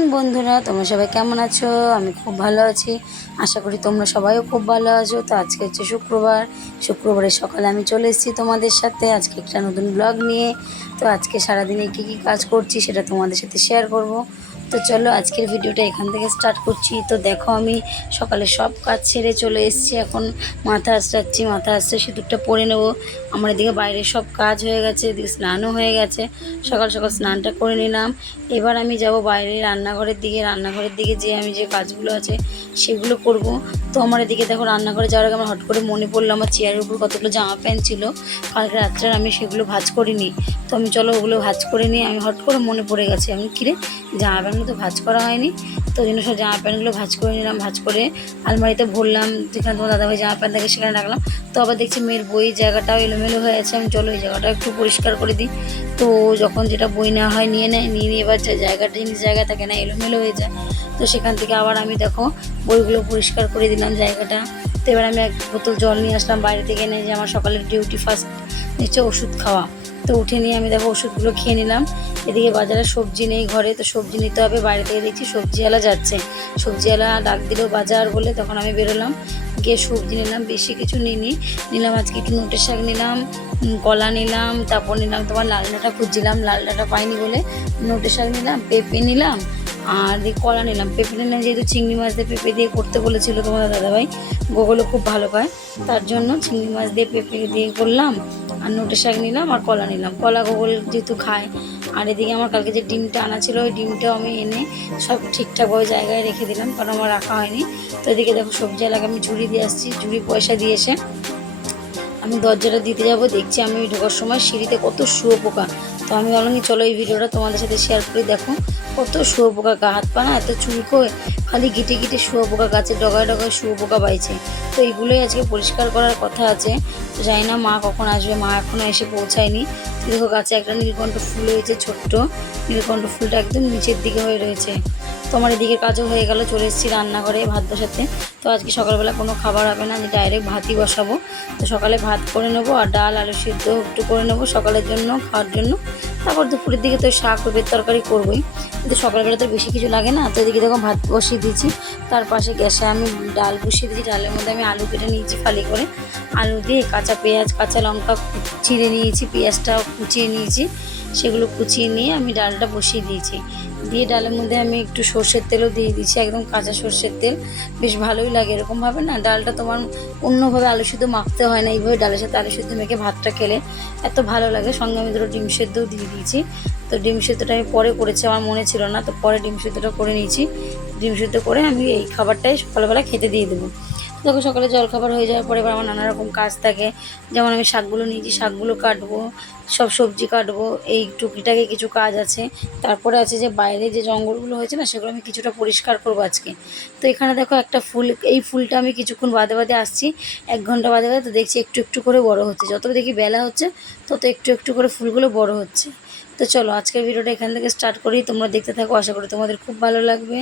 বন্ধুরা। তোমরা সবাই কেমন আছো? আমি খুব ভালো আছি। আশা করি তোমরা সবাইও খুব ভালো আছো। তো আজকে হচ্ছে শুক্রবার। শুক্রবারের সকালে আমি চলে এসেছি তোমাদের সাথে। আজকে একটা নতুন ব্লগ নিয়ে। তো আজকে সারাদিনে কী কী কাজ করছি সেটা তোমাদের সাথে শেয়ার করব। তো চলো আজকের ভিডিওটা এখান থেকে স্টার্ট করছি। তো দেখো আমি সকালে সব কাজ ছেড়ে চলে এসেছি। এখন মাথা আসরাচ্ছি মাথা আসতে সিঁদুরটা পরে নেব। আমার এদিকে বাইরে সব কাজ হয়ে গেছে, এদিকে স্নানও হয়ে গেছে। সকাল সকাল স্নানটা করে নিলাম। এবার আমি যাব বাইরে রান্নাঘরের দিকে। রান্নাঘরের দিকে যে আমি যে কাজগুলো আছে সেগুলো করব। তো আমার এদিকে দেখো রান্নাঘরে যাওয়ার আগে আমার হট করে মনে পড়ল, আমার চেয়ারের উপর কতগুলো জামা প্যান্ট ছিল। কালকে রাত্রে আমি সেগুলো ভাজ করিনি। তো আমি চলো ওগুলো ভাজ করে নিই। আমি হট করে মনে পড়ে গেছে। আমি, কিরে, জামা প্যান্টগুলো তো ভাজ করা হয়নি। তো ওই জন্য সব জামা প্যান্টগুলো ভাজ করে নিলাম, ভাজ করে আলমারিতে ভরলাম, যেখানে তোমার দাদাভাই জামা প্যান্ট থাকে সেখানে রাখলাম। তো আবার দেখছি মেয়ের বই জায়গাটাও এলোমেলো হয়ে আছে, আমি চলো ওই জায়গাটা একটু পরিষ্কার করে দিই। তো যখন যেটা বই নেওয়া হয় নিয়ে নেয়, নিয়ে নিয়ে এবার জায়গাটা জিনিস জায়গা থাকে না, এলোমেলো হয়ে যায়। তো সেখান থেকে আবার আমি দেখো বইগুলো পরিষ্কার করে দিলাম জায়গাটা। তো এবার আমি এক বোতল জল নিয়ে আসলাম, বাইরে থেকে এনে যে আমার সকালের ডিউটি ফার্স্ট নিচ্ছে ওষুধ খাওয়া। তো উঠে নিয়ে আমি দেখো ওষুধগুলো খেয়ে নিলাম। এদিকে বাজারে সবজি নেই ঘরে, তো সবজি নিতে হবে বাইরে থেকে দেখছি সবজিওয়ালা যাচ্ছে। সবজিওয়ালা ডাক দিল বাজার বলে, তখন আমি বেরোলাম, গিয়ে সবজি নিলাম, বেশি কিছু নিইনি। নিলাম আজকে একটু নোটের শাক নিলাম কলা নিলাম, তারপর নিলাম, তোমার লাল ডাঁটা খুঁজছিলাম লাল ডাঁটা পাইনি বলে নোটে শাক নিলাম, পেঁপে নিলাম, আর দিয়ে কলা নিলাম। পেঁপে নিলাম যেহেতু চিংড়ি মাছ দিয়ে পেঁপে দিয়ে করতে বলেছিল তোমার দাদাভাই গোগুলো খুব ভালো পায়, তার জন্য চিংড়ি মাছ দিয়ে পেঁপে দিয়ে করলাম, আর নোটে শাক নিলাম, আর কলা নিলাম। কলা গোগল যেহেতু খায়, আর এদিকে আমার কালকে যে ডিমটা আনা ছিল, ওই ডিমটাও আমি এনে সব ঠিকঠাকভাবে জায়গায় রেখে দিলাম, কারণ আমার রাখা হয়নি। তো এদিকে দেখো সবজি এলাকা আমি ঝুড়ি দিয়ে আসছি, ঝুড়ি পয়সা দিয়ে এসে আমি দরজাটা দিতে যাব, দেখছি আমি ঢোকার সময় সিঁড়িতে কত শুয়োপোকা তো আমি কি চলো এই ভিডিওটা তোমাদের সাথে শেয়ার করে, দেখো কত শুয়োপোকা গা, হাত পা না এত চুলকো খালি গিটে গিটে শুয়োপোকা গাছের ডগায় ডগায় শুয়োপোকা বাইছে। তো এইগুলোই আজকে পরিষ্কার করার কথা আছে। জানি না মা কখন আসবে, মা এখনও এসে পৌঁছায়নি। দেখো গাছে একটা নীলকণ্ঠ ফুল হয়েছে ছোট্ট। নীলকণ্ঠ ফুলটা একদম নিচের দিকে হয়ে রয়েছে। তো আমার এদিকে কাজও হয়ে গেল, চলে এসেছি রান্নাঘরে ভাত বসাতে। তো আজকে সকালবেলা কোনো খাবার হবে না, আমি ডাইরেক্ট ভাতই বসাবো। তো সকালে ভাত করে নেব আর ডাল, আলু সিদ্ধ একটু করে নেব সকালের জন্য, খাওয়ার জন্য। তারপর দুপুরের দিকে তো শাক পেঁপের তরকারি করবোই। কিন্তু সকালবেলা তো বেশি কিছু লাগে না, তো এদিকে দেখো ভাত বসিয়ে দিয়েছি। তার পাশে গ্যাসে আমি ডাল বসিয়ে দিয়েছি, ডালের মধ্যে আমি আলু কেটে নিয়েছি ফালি করে। আলু দিয়ে কাঁচা পেঁয়াজ, কাঁচা লঙ্কা চিড়ে নিয়েছি পেঁয়াজটা কুচিয়ে নিয়েছি। সেগুলো কুচিয়ে নিয়ে আমি ডালটা বসিয়ে দিয়েছি। দিয়ে ডালের মধ্যে আমি একটু সর্ষের তেলও দিয়ে দিচ্ছি একদম কাঁচা সর্ষের তেল। বেশ ভালোই লাগে এরকমভাবে না? ডালটা তোমার অন্যভাবে আলু সিদ্ধ মাখতে হয় না, এইভাবে ডালের সাথে আলু সিদ্ধ মেখে ভাতটা খেলে এত ভালো লাগে। সঙ্গে আমি ধরো ডিম সেদ্ধও দিয়ে দিয়েছি। তো ডিম সেদ্ধটা আমি পরে করেছি, আমার মনে ছিল না। তো পরে ডিম সেদ্ধটা করে নিয়েছি। ডিম সেদ্ধ করে আমি এই খাবারটাই সকালবেলা খেতে দিয়ে দেবো। দেখো, সকালে জলখাবার হয়ে যাওয়ার পরে এবার আমার নানা রকম কাজ থাকে। যেমন আমি শাকগুলো নিয়েছি, শাকগুলো কাটবো, সব সবজি কাটবো, এই টুকিটাকে কিছু কাজ আছে। তারপরে আছে যে বাইরে যে জঙ্গলগুলো হয়েছে না, সেগুলো আমি কিছুটা পরিষ্কার করব আজকে। তো এখানে দেখো একটা ফুল, এই ফুলটা আমি কিছুক্ষণ বাদে বাদে আসছি, এক ঘণ্টা বাদে বাদে তো দেখছি একটু একটু করে বড় হচ্ছে। যত দেখি বেলা হচ্ছে, তত একটু একটু করে ফুলগুলো বড় হচ্ছে। তো চলো, আজকের ভিডিওটা এখান থেকে স্টার্ট করি। তোমরা দেখতে থাকো, আশা করি তোমাদের খুব ভালো লাগবে।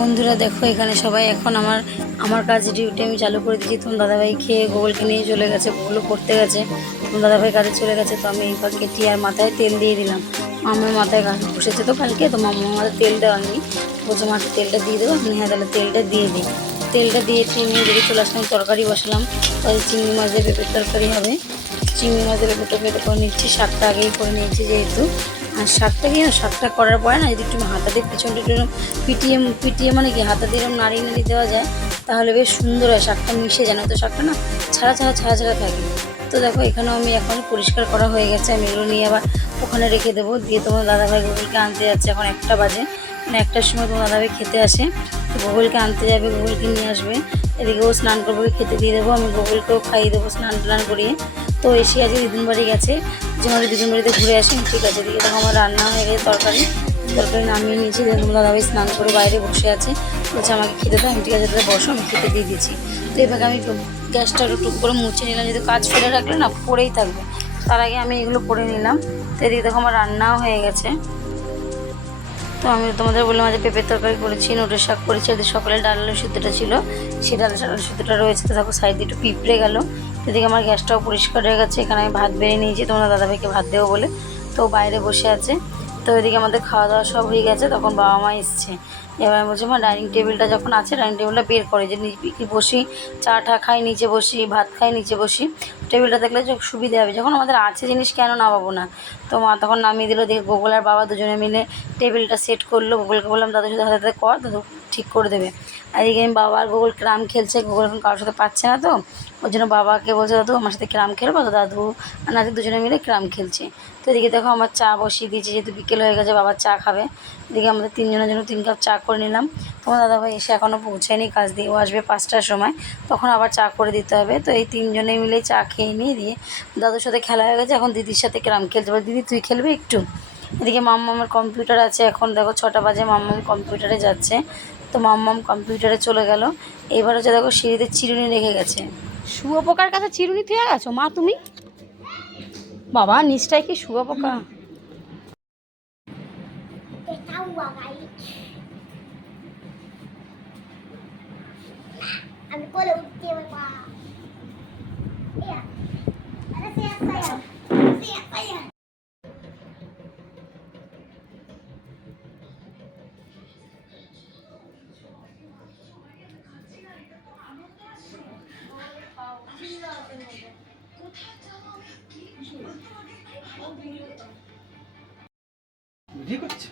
বন্ধুরা, দেখো এখানে সবাই এখন আমার আমার কাজ ডিউটি আমি চালু করে দিয়েছি। তোমার দাদাভাই খেয়ে গোগলকে নিয়ে চলে গেছে গোগলও পড়তে গেছে। তোমার দাদাভাই কাজে চলে গেছে, তো আমি এই পাখি টিয়ার মাথায় তেল দিয়ে দিলাম। মামার মাথায় গাছ বসেছে তো কালকে, তো মামার মাথায় তেল দেওয়া হয়নি। বলছে মাথায় তেলটা দিয়ে দেবো, আমি হ্যাঁ তাহলে তেলটা দিয়ে দিই। তেলটা দিয়ে নিয়ে যদি চলে আসলাম, তরকারি বসালাম। তাহলে চিংড়ি মাছ দিয়ে পেঁপের তরকারি হবে। চিংড়ি মাছ দিয়ে পেঁপের তরকারি করে নিচ্ছি, শাকটা আগেই করে নিয়েছি যেহেতু। আর শাকটা কি না শাকটা করার পরে না যদি একটু হাতা দিয়ে পিছনটা একটু পিটিয়ে পিটিয়ে মানে কি হাতা দিয়ে নাড়িয়ে নাড়িয়ে দেওয়া যায়, তাহলে বেশ সুন্দর হয় শাকটা মিশে যায়। তো শাকটা না ছাড়া ছাড়া ছাড়া ছাড়া থাকে। তো দেখো, এখানেও আমি এখন পরিষ্কার করা হয়ে গেছে। আমি এগুলো নিয়ে আবার ওখানে রেখে দেবো। দিয়ে তোমার দাদাভাই গুগলকে আনতে যাচ্ছে এখন একটা বাজে। মানে একটার সময় তোমার দাদাভাই খেতে আসে। তো গুগলকে আনতে যাবে, গুগলকে নিয়ে আসবে। এদিকে ও স্নান করব খেতে দিয়ে দেবো। আমি গুগলকেও খাইয়ে দেবো স্নান টান করিয়ে। তো এসে আজকে দিদিন বাড়ি গেছে। যে আমাদের দিদিন বাড়িতে ঘুরে আসি ঠিক আছে, এদিকে দেখো আমার রান্না হয়ে গেছে তরকারি। তরকারি নামিয়ে নিয়েছি, দেখুন দাদাভাই স্নান করে বাইরে বসে আছে। বলছে, আমাকে খেতে দাও, আমি ঠিক আছে, তাহলে বসো, আমি খেতে দিয়ে দিয়েছি। তো এভাবে আমি গ্যাসটা টুক করে মুছে নিলাম যদি কাজ ফেলে রাখলে না, পড়েই থাকবে। তার আগে আমি এগুলো করে নিলাম। তো এদিকে দেখো আমার রান্নাও হয়ে গেছে। তো আমি তোমাদের বললাম, আজ পেঁপের তরকারি করেছি নোটের শাক করেছি ওদের সকালে ডাল সিদ্ধটা ছিল, সেই ডাল আলু সিদ্ধটা রয়েছে। তো দেখো, সাইডে একটু পিঁপড়ে গেল। এদিকে আমার গ্যাসটাও পরিষ্কার হয়ে গেছে, এখানে আমি ভাত বেড়ে নিয়েছি, তোমরা দাদাভাইকে ভাত দেবো বলে। তো বাইরে বসে আছে। তো এদিকে আমাদের খাওয়া দাওয়া সব হয়ে গেছে, তখন বাবা মা এসছে। এবার বলছি, মা, ডাইনিং টেবিলটা যখন আছে, ডাইনিং টেবিলটা বের করে, যে বসি চা টা খাই, নিচে বসি, ভাত খাই, নিচে বসি, টেবিলটা দেখলে যে সুবিধা হবে। যখন আমাদের আছে জিনিস, কেন না পাবো না? তো মা তখন নামিয়ে দিল, দেখে গোগল আর বাবা দুজনে মিলে টেবিলটা সেট করল। গোগলকে বললাম দাদুর সাথে হাতে কর, দাদু ঠিক করে দেবে। আর এদিকে আমি বাবা আর গোগল ক্রাম খেলছে গোগল এখন কারোর সাথে পাচ্ছে না তো। ওই জন্য বাবাকে বলছে, দাদু, আমার সাথে ক্রাম খেলব তো, দাদু? নাতি দুজনে মিলে ক্রাম খেলছে। তো এদিকে দেখো আমার চা বসিয়ে দিয়েছি, যেহেতু বিকেল হয়ে গেছে, বাবা চা খাবে। এদিকে আমাদের তিনজনের জন্য তিন কাপ চা করে নিলাম। তোমার দাদাভাই এসে এখনও পৌঁছায়নি কাজ দিয়ে, ও আসবে পাঁচটার সময়। তখন আবার চা করে দিতে হবে। তো এই তিনজনে মিলে চা খেয়ে নিয়ে দিয়ে দাদুর সাথে খেলা হয়ে গেছে, এখন দিদির সাথে ক্রাম খেলতে পারে দিদি, তুই খেলবি একটু? এদিকে মাম্মামের কম্পিউটার আছে, এখন দেখো ছটা বাজে, মাম্মাম কম্পিউটারে যাচ্ছে। তো মাম্মাম কম্পিউটারে চলে গেল। এবার হচ্ছে দেখো সিঁড়িতে চিরুনি রেখে গেছে। শুয়োপোকার কাছে চিরুনি থেকে গেছো? মা তুমি? বাবা নিচটায় কি শুয়োপোকা? ঠিক আছে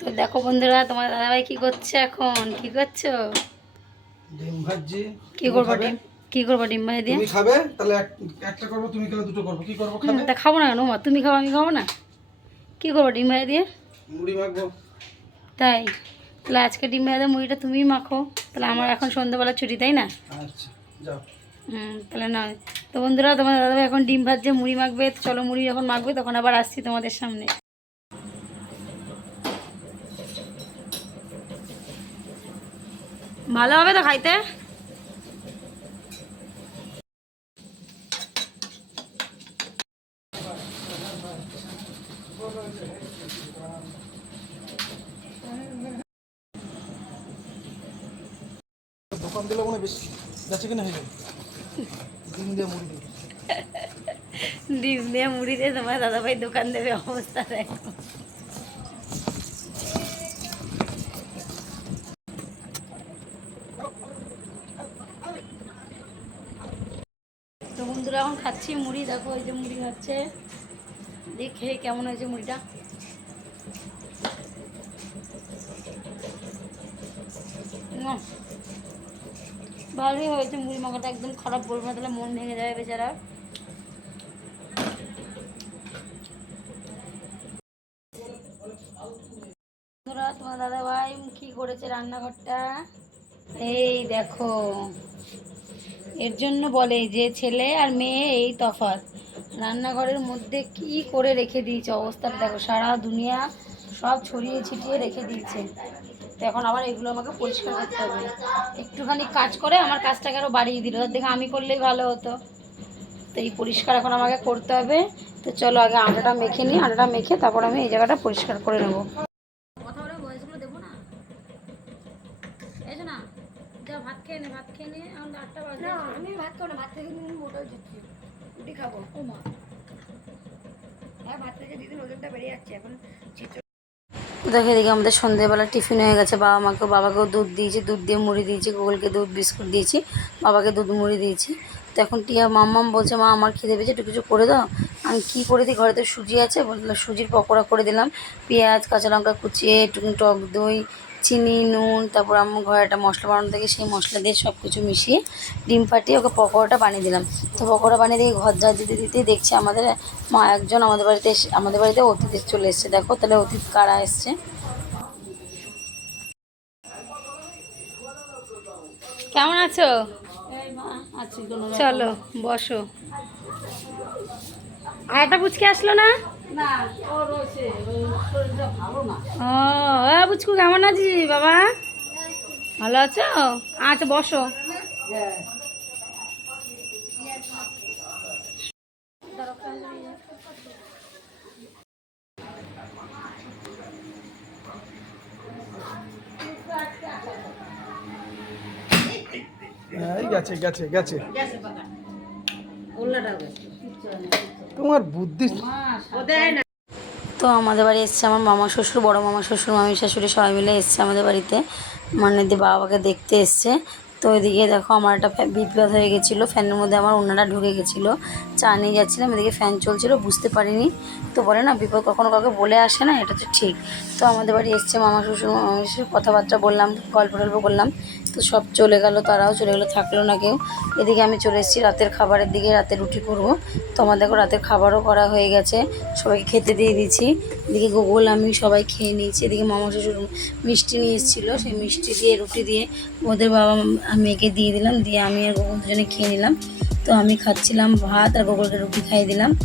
তো দেখো বন্ধুরা তোমার দাদাভাই কি করছে এখন? কি করছ? ডিম ভাজি কি করব ডিম? কি করব ডিম ভাই দিয়ে? তুমি খাবে? তাহলে একটা করব তুমি দুটো করব। কি করব খাবে? তা খাব না কেন তুমি খাব আমি খাব না? কি করব ডিম ভাই দিয়ে? মুড়ি মাখবো। তাই? তাহলে আজকে ডিম ভাজা মুড়িটা তুমিই মাখো। তাহলে আমার এখন সন্ধ্যাবেলা ছুটি তাই না? আচ্ছা হুম তাহলে নয়। তো বন্ধুরা তোমার দাদা এখন ডিম ভাজছে মুড়ি মাখবে। চলো মুড়ি যখন মাখবে তখন আবার আসছি তোমাদের সামনে। ভালো হবে তো খাইতে দোকান দিলে মনে হয় বেশি যাচ্ছে কিনা যাবে। ডিম দিয়ে মুড়ি মুড়ি দিয়ে তোমার দাদাভাই দোকান দেবে অবস্থা দেখো। বন্ধুরা এখন খাচ্ছি মুড়ি দেখো এই যে মুড়ি খাচ্ছে। দেখে কেমন হয়েছে মুড়িটা। উম, ভালোই হয়েছে, মুড়ি মাখাটা একদম খারাপ বলব না, তাহলে মন ভেঙে যাবে বেচারা। তোমার দাদা ভাই কি করেছে রান্নাঘরটা? এই দেখো, এর জন্য বলে যে ছেলে আর মেয়ে এই তফাৎ। রান্নাঘরের মধ্যে কি করে রেখে দিয়েছে অবস্থাটা দেখো, সারা দুনিয়া সব ছড়িয়ে ছিটিয়ে রেখে দিয়েছে। তো এখন আবার এগুলো আমাকে পরিষ্কার করতে হবে। একটুখানি কাজ করে আমার কাজটাকে আরও বাড়িয়ে দিল। দেখে আমি করলেই ভালো হতো। তো এই পরিষ্কার এখন আমাকে করতে হবে। তো চলো আগে আটাটা মেখে নিই আটাটা মেখে তারপর আমি এই জায়গাটা পরিষ্কার করে নেব। কথা বলে ভয়েসগুলো দেবো না? এই না যা ভাত খেয়ে নে ভাত খেয়ে নে এখন আটটা বাজে। আমি ভাত খাব না ভাত থেকে দিন মোটা হয়ে যাচ্ছি রুটি খাব। ও মা। হ্যাঁ ভাত থেকে দিদিন ওজনটা বেড়ে যাচ্ছে। এখন চিত্র দেখে দেখি আমাদের সন্ধেবেলা টিফিন হয়ে গেছে। বাবা মাকে, বাবাকেও দুধ দিয়েছি, দুধ দিয়ে মুড়ি দিয়েছি, গুগলকে দুধ, বিস্কুট দিয়েছি, বাবাকে দুধ, মুড়ি দিয়েছি। তো এখন টিয়া মাম্মাম বলছে, মা, আমার খেতে পেয়েছে, একটু কিছু করে দাও। আমি কী করে দিই ঘরে তো সুজি আছে বললাম সুজির পকোড়া করে দিলাম, পেঁয়াজ, কাঁচা লঙ্কা কুচিয়ে একটু টক দই চিনি নুন তারপর আমার ঘরে একটা মশলা বানানো থেকে সেই মশলা দিয়ে সব কিছু মিশিয়ে ডিম ফাটিয়ে ওকে পকোড়াটা বানিয়ে দিলাম। তো পকোড়া বানিয়ে দিয়ে ঘর যা দিতে দিতে দেখছি আমাদের মা একজন আমাদের বাড়িতে এসে আমাদের বাড়িতে অতিথি চলে এসছে। দেখো তাহলে অতিথি কারা এসছে? কেমন আছো? চলো বসো। আর একটা পুচকে আসলো না? ও পুচকু কেমন আছিস বাবা? ভালো আছো? আচ্ছা বসো। হ্যাঁ এই গেছে গেছে গেছে। তোমার বুদ্ধি তো আমাদের বাড়ি এসছে আমার মামা শ্বশুর, বড় মামা শ্বশুর, মামি শাশুড়ি সবাই মিলে এসছে আমাদের বাড়িতে। মানে বাবাকে দেখতে এসছে। তো এদিকে দেখো আমার একটা বিপদ হয়ে গেছিল। ফ্যানের মধ্যে আমার ওনারা ঢুকে গেছিল। চা নিয়ে যাচ্ছিলাম, এদিকে ফ্যান চলছিল, বুঝতে পারিনি। তো বলে না, বিপদ কখনো কাউকে বলে আসে না, এটা তো ঠিক। তো আমাদের বাড়ি এসছে মামা শ্বশুর, মামা কথাবার্তা বললাম, গল্প টল্প করলাম। তো সব চলে গেল, তারাও চলে গেলো, থাকল না কেউ। এদিকে আমি চলে এসেছি রাতের খাবারের দিকে, রাতে রুটি করব। তো আমার দেখো রাতের খাবারও করা হয়ে গেছে, সবাইকে খেতে দিয়ে দিচ্ছি এদিকে গুগল, আমি সবাই খেয়ে নিয়েছি। এদিকে মামা শ্বশুর মিষ্টি নিয়ে এসেছিল, সেই মিষ্টি দিয়ে, রুটি দিয়ে ওদের বাবা মা- মেয়েকে দিয়ে দিলাম, দিয়ে আমি আর গুগল দুজনে খেয়ে নিলাম। তো আমি খাচ্ছিলাম ভাত আর গুগলকে রুটি খাইয়ে দিলাম।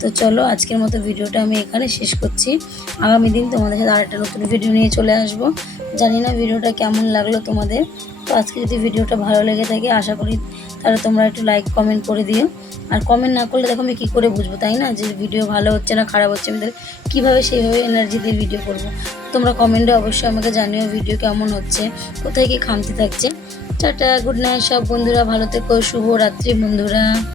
তো চলো আজকের মতো ভিডিওটা আমি এখানে শেষ করছি। আগামী দিন তোমাদের সাথে আরেকটা নতুন ভিডিও নিয়ে চলে আসব। জানি না ভিডিওটা কেমন লাগল তোমাদের। তো আজকে যদি ভিডিওটা ভালো লেগে থাকে, আশা করি তাহলে তোমরা একটু লাইক কমেন্ট করে দিও। আর কমেন্ট না করলে দেখো আমি কী করে বুঝব, তাই না? যে ভিডিও ভালো হচ্ছে না খারাপ হচ্ছে, আমি তাহলে কীভাবে সেইভাবে এনার্জি দিয়ে ভিডিও করব? তোমরা কমেন্টে অবশ্যই আমাকে জানিও ভিডিও কেমন হচ্ছে, কোথায় কী খামতি থাকছে। টাটা গুড নাইট সব বন্ধুরা ভালো থেকো শুভরাত্রি বন্ধুরা।